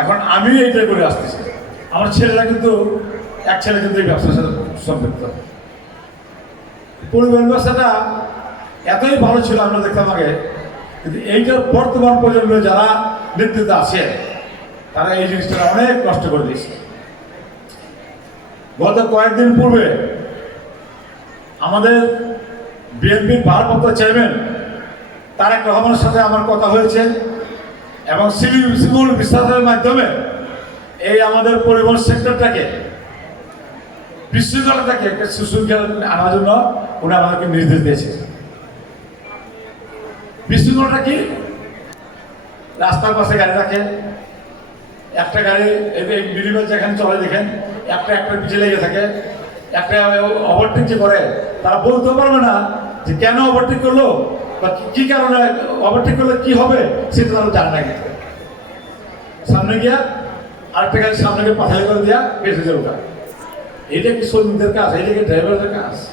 এখন আমি এইটাই করে আসতেছি। আমার ছেলেরা কিন্তু, এক ছেলে কিন্তু এই ব্যবসার সাথে সম্পৃক্ত। পরিবহন ব্যবসাটা এতই ভালো ছিল, আমরা দেখতাম আগে, কিন্তু এইটার বর্তমান প্রজন্মে যারা নেতৃত্বে আছে, তারা এই জিনিসটা অনেক কষ্ট করে দিয়েছে। গত কয়েকদিন পূর্বে আমাদের বিএনপির ভারপ্রাপ্ত চেয়ারম্যান তারেক রহমানের সাথে আমার কথা হয়েছে। এবং সিভিল বিশ্বাসের মাধ্যমে এই আমাদের পরিবহন সেক্টরটাকে, বিশ্ববিদ্যালয়টাকে একটা সুশৃঙ্খলা আনার জন্য উনি আমাদেরকে নির্দেশ দিয়েছে বিশৃঙ্খলাটা কি? রাস্তার পাশে গাড়ি রাখে, একটা গাড়ি মিনিমাম যেখানে চলে দেখেন, একটা একটা পিছিয়ে লেগে থাকে, একটা ওভারটেক যে করে, তারা বলতে পারবে না যে কেন ওভারটেক করল? বা কি- কারণে ওভারটেক করলে কি হবে, সেটা তারা জানে না কিন্তু। সামনে গিয়া আরেকটা গাড়ি সামনে গিয়ে পাঠাই করে দেওয়া বেঁচে যাবে ওটা। এটা কি শ্রমিকদের কাজ? এটা কি ড্রাইভারদের কাজ?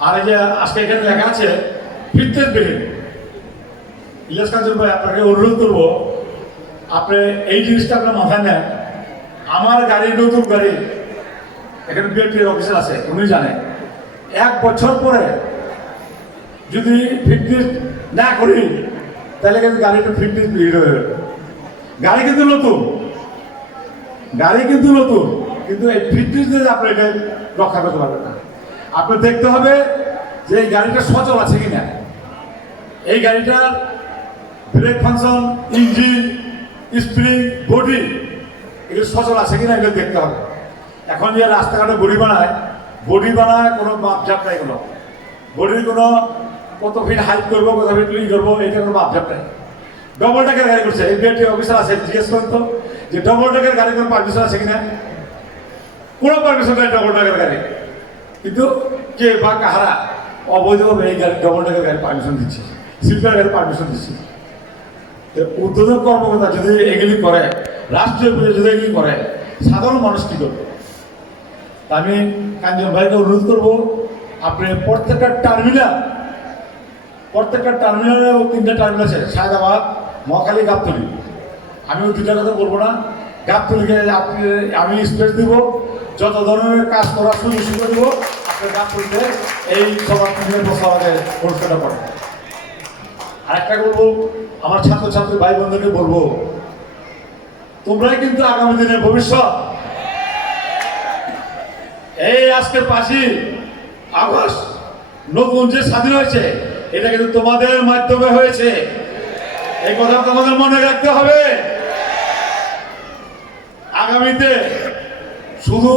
আর এই যে আজকে এখানে লেখা আছে ফিটনেস বিলিং ইলিয়াস কাঞ্চন ভাই, আপনাকে অনুরোধ করব, আপনি এই জিনিসটা আপনার মাথায় নেন। আমার গাড়ি, নতুন গাড়ি, এখানে বিএনপির অফিসার আছে, উনি জানে। এক বছর পরে যদি ফিটনেস না করি, তাহলে কিন্তু গাড়িটা ফিটনেস হয়ে যাবে। গাড়ি কিন্তু নতুন। গাড়ি কিন্তু নতুন, কিন্তু এই ফিটনেস দিয়ে আপনি এটা রক্ষা করতে পারবেন না। আপনি দেখতে হবে যে এই গাড়িটা সচল আছে কিনা। এই গাড়িটার brake function engine spring body এগুলো সচল আছে কিনা এগুলো দেখতে হবে। এখন যে রাস্তাঘাটে বডি বানায় বডি বানায় কোনো মাপঝাপ নাই কোনো। বডির কোনো কত ফিট হাইট করব, কত ফিট লিং করব এটা কোনো মাপঝাপ নাই। ডবল টাকার গাড়ি করছে, এই বিএনটি অফিসার আছে, জিজ্ঞেস করুন তো, যে ডবল টাকার গাড়ি কোনো পারমিশন আছে কিনা? কোনো পারমিশন নাই ডবল টাকার গাড়ি। কিন্তু কে বা কাহারা অবৈধভাবে এই গাড়ি ডবল টাকার গাড়ি পারমিশন দিচ্ছে স্লিপার গাড়ি পারমিশন দিচ্ছে। উদ্বোধক কর্মকর্তা যদি এগুলি করে, রাষ্ট্রীয় পুজো যদি এগুলি করে, সাধারণ মানুষ কি করবে? আমি কাঞ্জন ভাইকে অনুরোধ করব, আপনি প্রত্যেকটা টার্মিনাল প্রত্যেকটা টার্মিনালে তিনটা টার্মিনাল আছে, সায়দাবাদ, মহাখালী, গাবতলি। আমি ওই দুটার কথা বলব না। গাবতলিকে আপনি আমি স্পেস দিব। যত ধরনের কাজ করার সুযোগ সুবিধা দিব, আপনি গাবতলিতে এই সবার তিনটে বছর আগে অনুষ্ঠানটা করেন। আরেকটা বলব, আমার ছাত্রছাত্রী ভাই বোনদেরকে বলব, তোমরাই কিন্তু আগামী দিনের ভবিষ্যৎ। এই আজকে পাঁচই আগস্ট, নতুন যে স্বাধীন হয়েছে এটা কিন্তু তোমাদের মাধ্যমে হয়েছে এই কথা তোমাদের মনে রাখতে হবে আগামীতে শুধু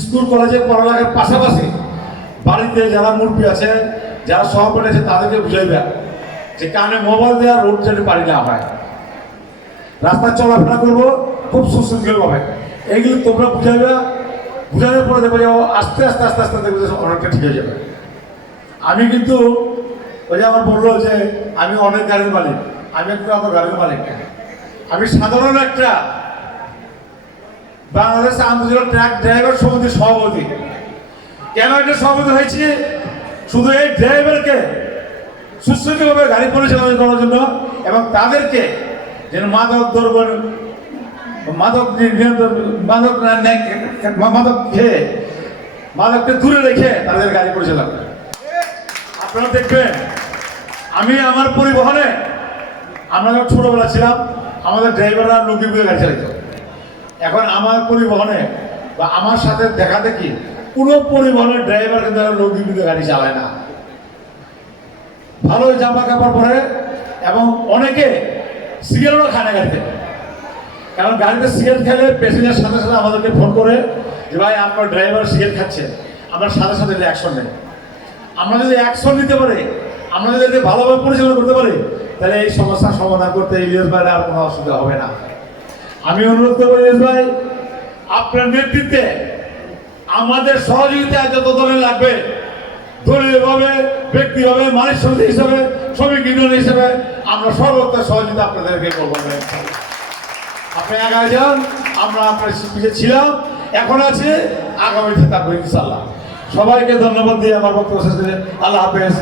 স্কুল কলেজে পড়ালেখার পাশাপাশি বাড়িতে যারা মুরব্বী আছে যারা সহপাঠী আছে তাদেরকে বুঝাইবে যে কানে মোবাইল দেওয়া রোড যেন পারি না হয় রাস্তায় চলাফেরা করব খুব সুশৃঙ্খলভাবে এইগুলো তোমরা বুঝাইবে বুঝানোর পরে দেখবে আস্তে আস্তে আস্তে আস্তে দেখবে অনেকটা ঠিক হয়ে যাবে আমি কিন্তু ওই যে আমার বলল যে আমি অনেক গাড়ির মালিক, আমি একটু আমার গাড়ির মালিক। আমি সাধারণ একটা বাংলাদেশ আন্তর্জাতিক ট্রাক ড্রাইভার সমিতির সভাপতি। কেন এটা সভাপতি হয়েছি? শুধু এই ড্রাইভারকে সুশৃঙ্খলভাবে গাড়ি পরিচালনা করার জন্য এবং তাদেরকে যেন মাদক দ্রব্য মাদক মাদক মাদক খেয়ে, মাদককে দূরে রেখে তাদের গাড়ি পরিচালনা। আপনারা দেখবেন আমি আমার পরিবহনে, আমরা যখন ছোটবেলা ছিলাম, আমাদের ড্রাইভাররা নদী বুঝে গাড়ি চালাইত। এখন আমার পরিবহনে বা আমার সাথে দেখা দেখি, কোনো পরিবহনের ড্রাইভার কিন্তু নদী বুঝে গাড়ি চালায় না। ভালো জামা কাপড় পরে এবং অনেকে সিগারেটও খায় গাড়িতে। কারণ গাড়িতে সিগারেট খেলে প্যাসেঞ্জার সাথে সাথে আমাদেরকে ফোন করে যে, ভাই, আপনার ড্রাইভার সিগারেট খাচ্ছে। আমরা সাথে সাথে অ্যাকশন নেই। আমরা যদি অ্যাকশন নিতে পারি আমরা যদি ভালোভাবে পরিচালনা করতে পারি, তাহলে এই সমস্যার সমাধান করতে ইলিয়াস ভাইয়ের আর কোনো অসুবিধা হবে না। আমি অনুরোধ করব, ইলিয়াস ভাই, আপনার নেতৃত্বে আমাদের সহযোগিতা যত দলের লাগবে, দলীয়ভাবে, ব্যক্তিভাবে মালিক সমিতি হিসাবে, শ্রমিক ইউনিয়ন হিসাবে আমরা সর্বত্র সহযোগিতা আপনাদেরকে করব। আপনি আগায় যান, আমরা আপনার পিছিয়ে ছিলাম, এখন আছে আগামীতে থাকব ইনশাল্লাহ সবাইকে ধন্যবাদ দিয়ে আমার বক্তব্য শেষ আল্লাহ হাফেজ।